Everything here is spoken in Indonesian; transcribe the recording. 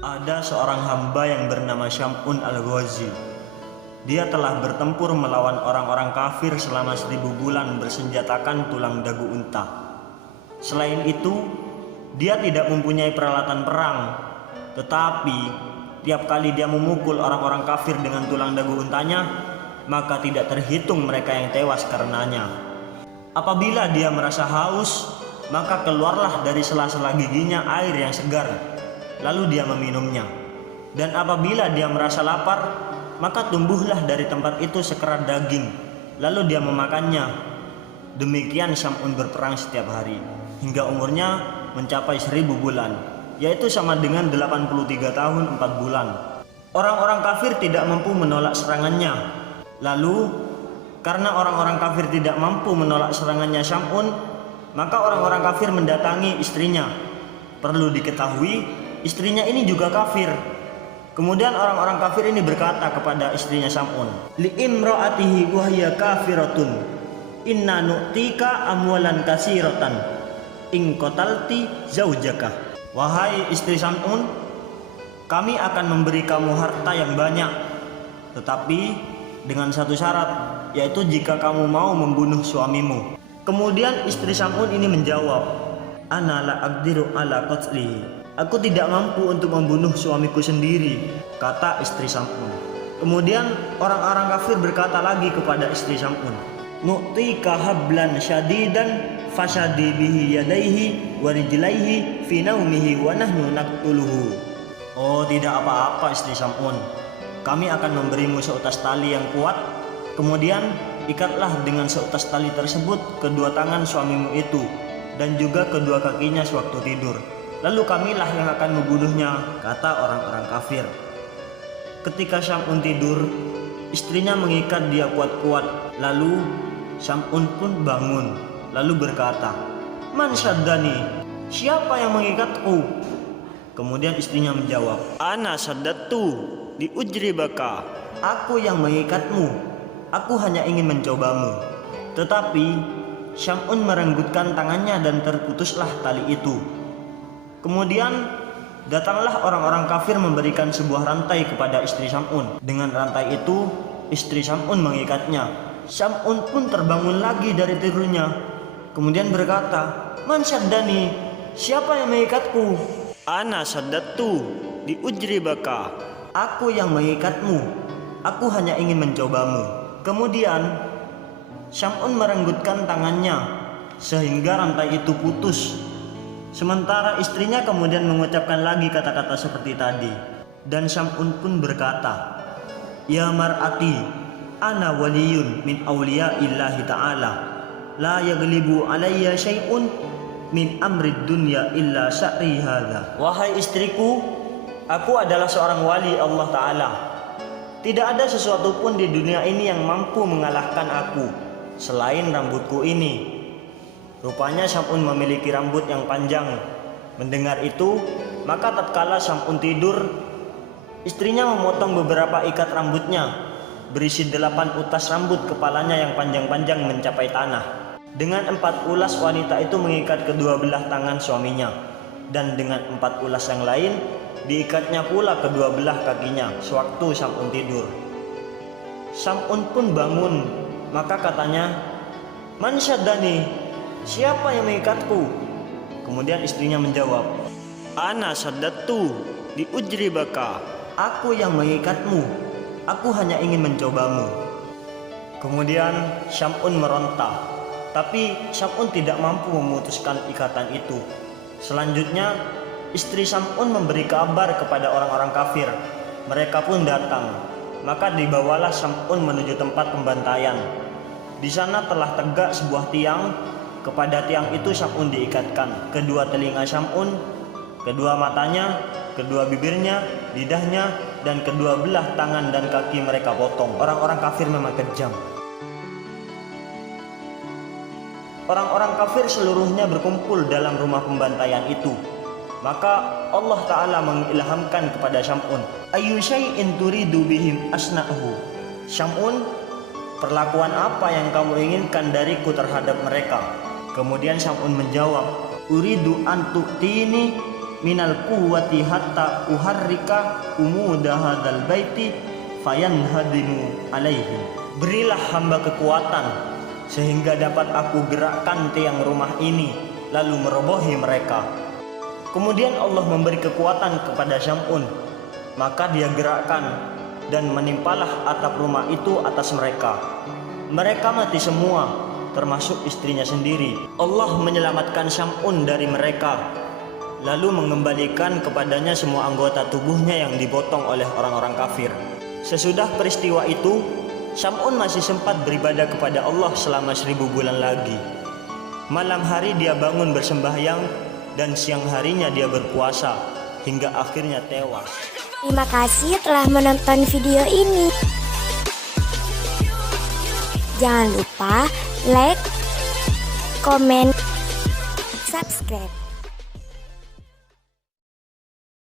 Ada seorang hamba yang bernama Syam'un al-Ghazi. Dia telah bertempur melawan orang-orang kafir selama 1000 bulan bersenjatakan tulang dagu unta. Selain itu, dia tidak mempunyai peralatan perang. Tetapi, tiap kali dia memukul orang-orang kafir dengan tulang dagu untanya, maka tidak terhitung mereka yang tewas karenanya. Apabila dia merasa haus, maka keluarlah dari sela-sela giginya air yang segar. Lalu dia meminumnya. Dan apabila dia merasa lapar, maka tumbuhlah dari tempat itu sekerat daging. Lalu dia memakannya. Demikian Syam'un berperang setiap hari hingga umurnya mencapai 1000 bulan, yaitu sama dengan 83 tahun 4 bulan. Orang-orang kafir tidak mampu menolak serangannya. Lalu karena orang-orang kafir tidak mampu menolak serangannya Syam'un, maka orang-orang kafir mendatangi istrinya. Perlu diketahui, istrinya ini juga kafir. Kemudian orang-orang kafir ini berkata kepada istrinya Syam'un, "Li'imra'atihi wa hiya kafiratun, inna nu'tika amwalan kasiratan, in qatalti zaujaka." Wahai istri Syam'un, kami akan memberi kamu harta yang banyak, tetapi dengan satu syarat, yaitu jika kamu mau membunuh suamimu. Kemudian istri Syam'un ini menjawab, "Ana la aqdiru ala qatlihi." Aku tidak mampu untuk membunuh suamiku sendiri, kata istri Syam'un. Kemudian orang-orang kafir berkata lagi kepada istri Syam'un, "Nu'tika hablan syadidan fasyadi bihi yadaihi wa rijlaihi fi naumihi wa nahnu naqtuluhu." Oh, tidak apa-apa istri Syam'un. Kami akan memberimu seutas tali yang kuat. Kemudian ikatlah dengan seutas tali tersebut kedua tangan suamimu itu dan juga kedua kakinya sewaktu tidur. Lalu kamilah yang akan membunuhnya, kata orang-orang kafir. Ketika Syam'un tidur, istrinya mengikat dia kuat-kuat. Lalu Syam'un pun bangun, lalu berkata, "Man syaddani, siapa yang mengikatku?" Kemudian istrinya menjawab, "Ana syaddatu di ujribaka." Aku yang mengikatmu, aku hanya ingin mencobamu. Tetapi Syam'un merenggutkan tangannya dan terputuslah tali itu. Kemudian datanglah orang-orang kafir memberikan sebuah rantai kepada istri Syam'un. Dengan rantai itu istri Syam'un mengikatnya. Syam'un pun terbangun lagi dari tidurnya. Kemudian berkata, "Man syaddani, siapa yang mengikatku?" "Ana syaddatu di ujribaka." Aku yang mengikatmu, aku hanya ingin mencobamu. Kemudian Syam'un merenggutkan tangannya sehingga rantai itu putus. Sementara istrinya kemudian mengucapkan lagi kata-kata seperti tadi. Dan Syam'un pun berkata, "Ya mar'ati, ana waliyun min awliya'illahi ta'ala, la yaglibu alayya syai'un min amrid dunya illa sya'ri hadha." Wahai istriku, aku adalah seorang wali Allah Ta'ala. Tidak ada sesuatu pun di dunia ini yang mampu mengalahkan aku selain rambutku ini. Rupanya Syam'un memiliki rambut yang panjang. Mendengar itu, maka tatkala Syam'un tidur, istrinya memotong beberapa ikat rambutnya, berisi 8 utas rambut kepalanya yang panjang-panjang mencapai tanah. Dengan 4 ulas wanita itu mengikat kedua belah tangan suaminya, dan dengan 4 ulas yang lain diikatnya pula kedua belah kakinya sewaktu Syam'un tidur. Syam'un pun bangun, maka katanya, "Man syaddani, siapa yang mengikatku?" Kemudian istrinya menjawab, "Ana syaddatu di ujribaka." Aku yang mengikatmu, aku hanya ingin mencobamu. Kemudian Syam'un meronta, tapi Syam'un tidak mampu memutuskan ikatan itu. Selanjutnya istri Syam'un memberi kabar kepada orang-orang kafir. Mereka pun datang. Maka dibawalah Syam'un menuju tempat pembantaian. Di sana telah tegak sebuah tiang. Kepada tiang itu Syam'un diikatkan kedua telinga Syam'un, kedua matanya, kedua bibirnya, lidahnya, dan kedua belah tangan dan kaki mereka potong. Orang-orang kafir memang kejam. Orang-orang kafir seluruhnya berkumpul dalam rumah pembantaian itu. Maka Allah Ta'ala mengilhamkan kepada Syam'un, "Ayyu syai'in turidu bihim asna'hu." "Syam'un, perlakuan apa yang kamu inginkan dariku terhadap mereka? Kemudian Syam'un menjawab, uridu an tu'tini minal quwwati hatta uharrika umuda hadzal baiti fayanhadimu alaihi. Berilah hamba kekuatan sehingga dapat aku gerakkan tiang rumah ini lalu merobohi mereka. Kemudian Allah memberi kekuatan kepada Syam'un, maka dia gerakkan dan menimpalah atap rumah itu atas mereka. Mereka mati semua, termasuk istrinya sendiri. Allah menyelamatkan Syam'un dari mereka, lalu mengembalikan kepadanya semua anggota tubuhnya yang dipotong oleh orang-orang kafir. Sesudah peristiwa itu, Syam'un masih sempat beribadah kepada Allah selama 1000 bulan lagi. Malam hari dia bangun bersembahyang dan siang harinya dia berpuasa hingga akhirnya tewas. Terima kasih telah menonton video ini. Jangan lupa like, komen, subscribe.